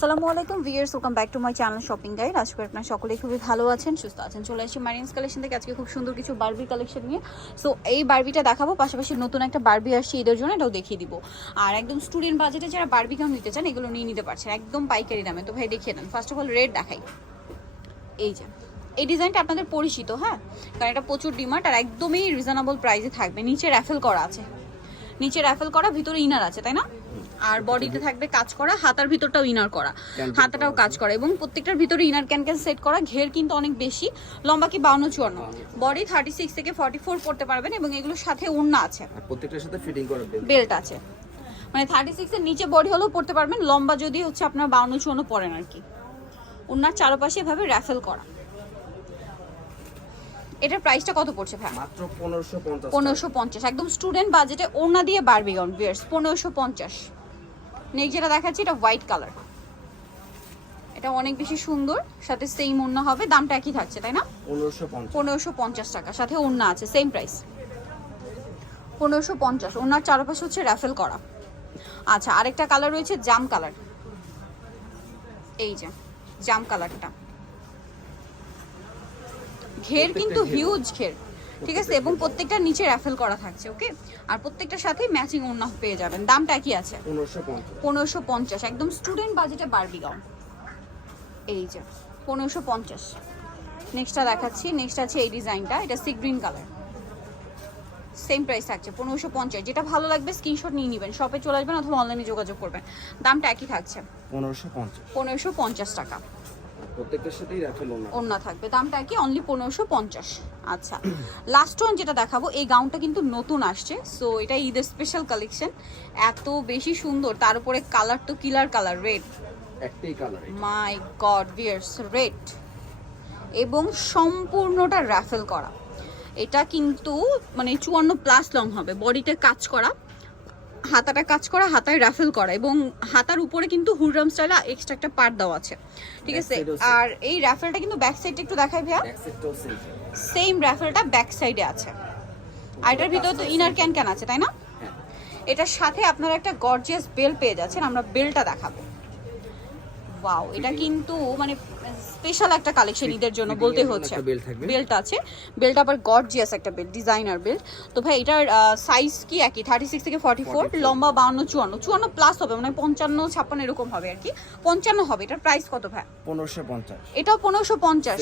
আসসালামু আলাইকুম viewers welcome back to my channel shopping guide. আশা করি আপনারা সকলেই খুবই ভালো আছেন, সুস্থ আছেন। চলে আসছি মারিন্স কালেকশন থেকে। আজকে খুব সুন্দর কিছু বার্বি কালেকশন নিয়ে। সো এই বার্বিটা দেখাবো। পাশাপাশি নতুন একটা বার্বি আসছে ঈদের জন্য, এটাও দেখিয়ে দিব। আর একদম স্টুডেন্ট বাজেটে যারা বারবি গাউন নিতে চান, এগুলো নিয়ে নিতে পারছেন। একদম পাইকারি দামে। তো ভাই, দেখিয়ে দেন। ফার্স্ট অফ অল রেড দেখাই। এই যে। এই ডিজাইনটা আপনাদের পরিচিত হ্যাঁ? কারণ এটা প্রচুর ডিমান্ড আর একদমই রিজনেবল প্রাইসে থাকবে। নিচে র্যাফেল করা আছে। নিচে র্যাফেল করা, ভিতরে ইনার আছে, তাই না? আর বডিতে থাকবে কাজ করা হাতার ভিতরটাও ইনার করা হাতাটাও কাজ করা এবং প্রত্যেকটার ভিতরে ইনার ক্যান ক্যান সেট করা ঘের কিন্তু অনেক বেশি লম্বা কি বাউন্ন চুয়ান্ন। বডি থার্টি সিক্স থেকে ফর্টি ফোর পড়তে পারবেন এবং এগুলোর সাথে ওড়না আছে। প্রত্যেকটার সাথে ফিটিং করে বেল্ট আছে। মানে থার্টি সিক্সের নিচে বডি হলেও পড়তে পারবেন লম্বা যদি হচ্ছে আপনার বাউন্ন চুয়ান্ন পড়েন আর কি। ওনার চারপাশে এভাবে র্যাফেল করা। এটার প্রাইসটা কত পড়ছে ভাই? মাত্র পনেরোশো পঞ্চাশ পনেরোশো পঞ্চাশ। একদম স্টুডেন্ট বাজেটে ওড়না দিয়ে বারবি গাউন বিয়ার্স পনেরোশো পঞ্চাশ। নেক্সট যেটা দেখাচ্ছি এটা হোয়াইট কালার এটা অনেক বেশি সুন্দর সাথে সেম ওড়না হবে দামটা একই থাকছে তাই না? পনেরোশো পঞ্চাশ। টাকা সাথে ওড়না আছে সেম প্রাইস পনেরোশো পঞ্চাশ ওনার চারপাশে হচ্ছে র্যাফেল করা। আচ্ছা আরেকটা কালার রয়েছে জাম কালার এই যে জাম কালারটা ঘের কিন্তু হিউজ ঘের। ঠিক আছে? এবং প্রত্যেকটা নিচে র্যাফেল করা থাকছে ওকে আর প্রত্যেকটার সাথে ম্যাচিং ওড়না পেয়ে যাবেন। দামটা কি আছে? পনেরোশো পঞ্চাশ। একদম স্টুডেন্ট বাজেটে বারবি গাউন এই যে পনেরোশো পঞ্চাশ। নেক্সটটা দেখাচ্ছি। নেক্সট আছে এই ডিজাইনটা এটা sea green colour same price থাকছে পনেরোশো পঞ্চাশ। যেটা ভালো লাগবে স্ক্রিনশট নিয়ে নেবেন। শপে চলে আসবেন অথবা অনলাইনে যোগাযোগ করবেন। দামটা একই থাকছে। পনেরোশো পঞ্চাশ। পনেরোশো পঞ্চাশ টাকা। প্রত্যেকটার সাথেই রাখেল না ওড়না থাকবে। দামটা কি? অনলি পনেরোশো পঞ্চাশ। আচ্ছা। লাস্ট ওয়ান যেটা দেখাবো এই গাউনটা কিন্তু নতুন আসছে। সো এটা ঈদের স্পেশাল কালেকশন এত বেশি সুন্দর। তার উপরে কালার তো কিলার কালার রেড একটাই colour my god viewers red এবং সম্পূর্ণটা র্যাফেল করা। এটা কিন্তু মানে চুয়ান্ন প্লাস লং হবে। বডিতে কাজ করা। হাতাটা কাজ করা হাতায় র্যাফেল করা এবং হাতার উপরে কিন্তু হুররাম স্টাইলে এক্সট্রা একটা পার্ট দেওয়া আছে। ঠিক আছে. আর এই র্যাফেলটা কিন্তু ব্যাক সাইডটা একটু দেখাই ভাইয়া। সেম র্যাফেলটা ব্যাক সাইডে আছে। আর এটার ভিতরে তো ইনার ক্যান ক্যান আছে তাই না? হ্যাঁ। এটার সাথে আপনারা একটা গর্জিয়াস বেল পেয়ে যাচ্ছেন আমরা বেলটা দেখাবো। ওয়াও এটা কিন্তু মানে স্পেশাল একটা কালেকশন ঈদের জন্য বলতে হচ্ছে। বেল্ট আছে। বেল্ট আবার গর্জিয়াস একটা বেল্ট ডিজাইনার বেল্ট তো ভাই এটার সাইজ কি একই? থার্টি সিক্স থেকে ফর্টি ফোর লম্বা বাউন্ন চুয়ান্ন। চুয়ান্ন প্লাস হবে মানে পঞ্চান্ন ছাপ্পান্ন এরকম হবে আর কি। পঞ্চান্ন হবে। এটার প্রাইস কত ভাই? পনেরোশো পঞ্চাশ। এটাও পনেরোশো পঞ্চাশ.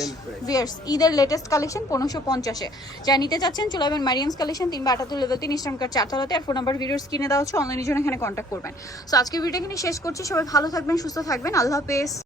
ভিয়ার্স ঈদের লেটেস্ট কালেকশন পনেরোশো পঞ্চাশে। যা নিতে চাচ্ছেন চলে যাবেন মারিয়ামস কালেকশন তিনবার আটাত্তর লেভেল তিন ইস্টার্ন কার্ড চারতলাতে। আর ফোন নাম্বার ভিডিওস কিনে দেওয়া হচ্ছে অনলাইনের জন্য এখানে কন্ট্যাক্ট করবেন। সো আজকে ভিডিও এখানে শেষ করছি। সবাই ভালো থাকবেন সুস্থ থাকবেন। আল্লাহ হাফেজ।